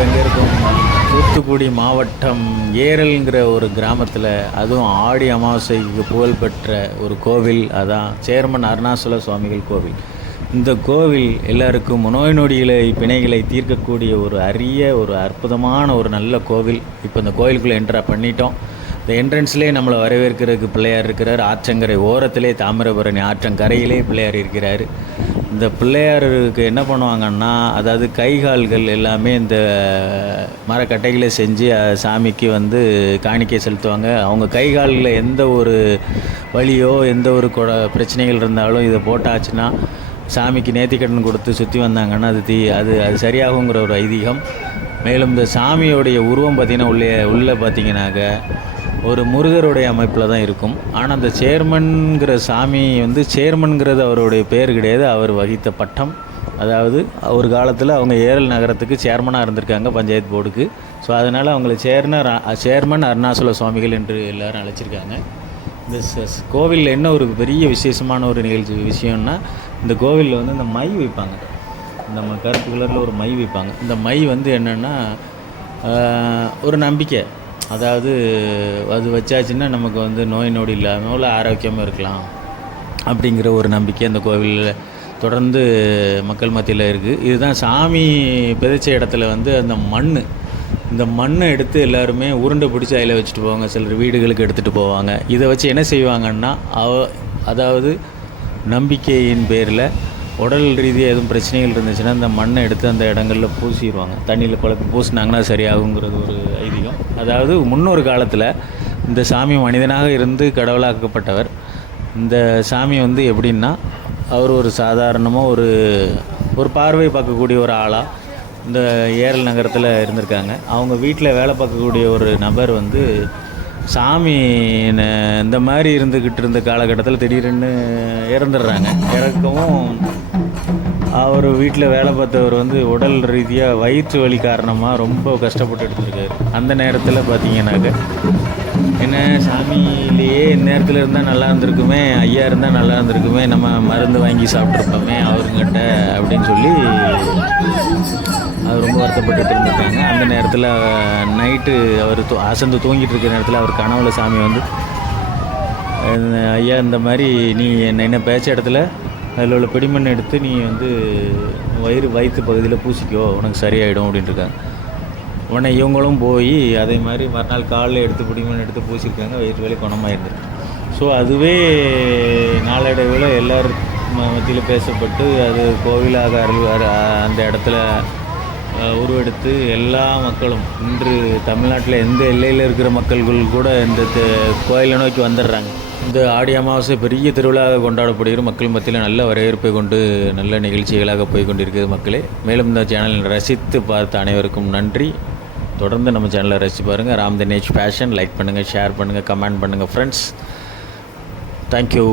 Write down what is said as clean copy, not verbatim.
இப்போ எங்கே இருக்கும்? தூத்துக்குடி மாவட்டம் ஏரல்ங்கிற ஒரு கிராமத்தில், அதுவும் ஆடி அமாவாசைக்கு புகழ்பெற்ற ஒரு கோவில், அதான் சேர்மன் அருணாசல சுவாமிகள் கோவில். இந்த கோவில் எல்லாருக்கும் நோய் நொடிகளை பிணைகளை தீர்க்கக்கூடிய ஒரு அரிய ஒரு அற்புதமான ஒரு நல்ல கோவில். இப்போ இந்த கோவிலுக்குள்ளே என்ட்ரா பண்ணிட்டோம். இந்த என்ட்ரன்ஸ்லேயே நம்மளை வரவேற்கிறதுக்கு பிள்ளையார் இருக்கிறார். ஆற்றங்கரை ஓரத்திலே தாமிரபரணி ஆற்றங்கரையிலே பிள்ளையார் இருக்கிறார். இந்த பிள்ளையாருக்கு என்ன பண்ணுவாங்கன்னா, அதாவது கை கால்கள் எல்லாமே இந்த மரக்கட்டைகளை செஞ்சு சாமிக்கு வந்து காணிக்கை செலுத்துவாங்க. அவங்க கை காலில் எந்த ஒரு வலியோ எந்த ஒரு பிரச்சனைகள் இருந்தாலும் இதை போட்டாச்சுன்னா சாமிக்கு நேர்த்திக்கடன் கொடுத்து சுற்றி வந்தாங்கன்னா அது சரியாகுங்கிற ஒரு ஐதீகம். மேலும் இந்த சாமியோடைய உருவம் பார்த்திங்கன்னா உள்ளே பார்த்திங்கனாக்க ஒரு முருகருடைய அமைப்பில் தான் இருக்கும். ஆனால் அந்த சேர்மன்கிற சாமி வந்து சேர்மன்கிறது அவருடைய பேர் கிடையாது, அவர் வகித்த பட்டம். அதாவது ஒரு காலத்தில் அவங்க ஏரல் நகரத்துக்கு சேர்மனாக இருந்திருக்காங்க, பஞ்சாயத்து போர்டுக்கு. ஸோ அதனால் அவங்கள சேர்மன் அருணாசல சுவாமிகள் என்று எல்லோரும் அழைச்சிருக்காங்க. இந்த கோவிலில் என்ன ஒரு பெரிய விசேஷமான ஒரு விஷயம்னா, இந்த கோவிலில் வந்து இந்த மை வைப்பாங்க. இந்த கருப்பு கலரில் ஒரு மை வைப்பாங்க. இந்த மை வந்து என்னென்னா ஒரு நம்பிக்கை. அதாவது அது வச்சாச்சுன்னா நமக்கு வந்து நோய் நொடி இல்லாமல் ஆரோக்கியமாக இருக்கலாம் அப்படிங்கிற ஒரு நம்பிக்கை அந்த கோவிலில் தொடர்ந்து மக்கள் மத்தியில் இருக்குது. இதுதான் சாமி பிதைச்ச இடத்துல வந்து அந்த இந்த மண்ணை எடுத்து எல்லாருமே உருண்டை பிடிச்சி அதில் வச்சுட்டு போவாங்க. சிலர் வீடுகளுக்கு எடுத்துகிட்டு போவாங்க. இதை வச்சு என்ன செய்வாங்கன்னா, அதாவது நம்பிக்கையின் பேரில் உடல் ரீதியாக எதுவும் பிரச்சனைகள் இருந்துச்சுன்னா அந்த மண்ணை எடுத்து அந்த இடங்களில் பூசிடுவாங்க. தண்ணியில் குழப்பி பூசினாங்கன்னா சரியாகுங்கிறது ஒரு ஐதீகம். அதாவது முன்னொரு காலத்தில் இந்த சாமி மனிதனாக இருந்து கடவுளாக்கப்பட்டவர். இந்த சாமி வந்து எப்படின்னா, அவர் ஒரு சாதாரணமாக ஒரு பார்வை பார்க்கக்கூடிய ஒரு ஆளாக இந்த ஏரல் நகரத்தில் இருந்திருக்காங்க. அவங்க வீட்டில் வேலை பார்க்கக்கூடிய ஒரு நபர் வந்து சாமி இந்த மாதிரி இருந்துக்கிட்டு இருந்த காலகட்டத்தில் திடீர்னு இறந்துடுறாங்க. இறக்கவும் அவர் வீட்டில் வேலை பார்த்தவர் வந்து உடல் ரீதியாக வயிற்று வலி காரணமாக ரொம்ப கஷ்டப்பட்டு எடுத்துருக்காரு. அந்த நேரத்தில் பார்த்தீங்கன்னாக்க, என்ன சாமியிலேயே இந்நேரத்தில் இருந்தால் நல்லா இருந்திருக்குமே, ஐயா இருந்தால் நல்லா இருந்திருக்குமே, நம்ம மருந்து வாங்கி சாப்பிட்ருப்போமே அவருங்கிட்ட அப்படின்னு சொல்லி அவர் ரொம்ப வருத்தப்பட்டு இருந்திருக்காங்க. அந்த நேரத்தில் நைட்டு அவர் அசந்து தூங்கிட்டு இருக்கிற நேரத்தில் அவர் கனவுல சாமி வந்து, ஐயா இந்த மாதிரி நீ என்ன பேச்ச இடத்துல அதில் உள்ள பிடிமண் எடுத்து நீ வந்து வயிற்று பகுதியில் பூசிக்கோ, உனக்கு சரியாயிடும் அப்படின்ட்டு இருக்காங்க. உடனே இவங்களும் போய் அதே மாதிரி மறுநாள் காலையில் எடுத்து பிடிமண் எடுத்து பூசியிருக்காங்க. வயிற்று வலி குணமாயிருந்துருக்கு. ஸோ அதுவே நாளடைவில் எல்லார் மத்தியில் பேசப்பட்டு அது கோவிலாக அந்த இடத்துல உருவெடுத்து எல்லா மக்களும் இன்று தமிழ்நாட்டில் எந்த எல்லையில் இருக்கிற மக்கள்கள் கூட இந்த கோயிலை நோக்கி வந்துடுறாங்க. இந்த ஆடி அமாவாசை பெரிய திருவிழாவாக கொண்டாடப்படுகிற மக்கள் மத்தியில் நல்ல வரவேற்பை கொண்டு நல்ல நிகழ்ச்சிகளாக போய் கொண்டிருக்கிறது மக்களே. மேலும் இந்த சேனலை ரசித்து பார்த்த அனைவருக்கும் நன்றி. தொடர்ந்து நம்ம சேனலை ரசித்து பாருங்கள். ராம் தினேஷ் ஃபேஷன் லைக் பண்ணுங்கள், ஷேர் பண்ணுங்கள், கமெண்ட் பண்ணுங்கள் ஃப்ரெண்ட்ஸ். தேங்க்யூ.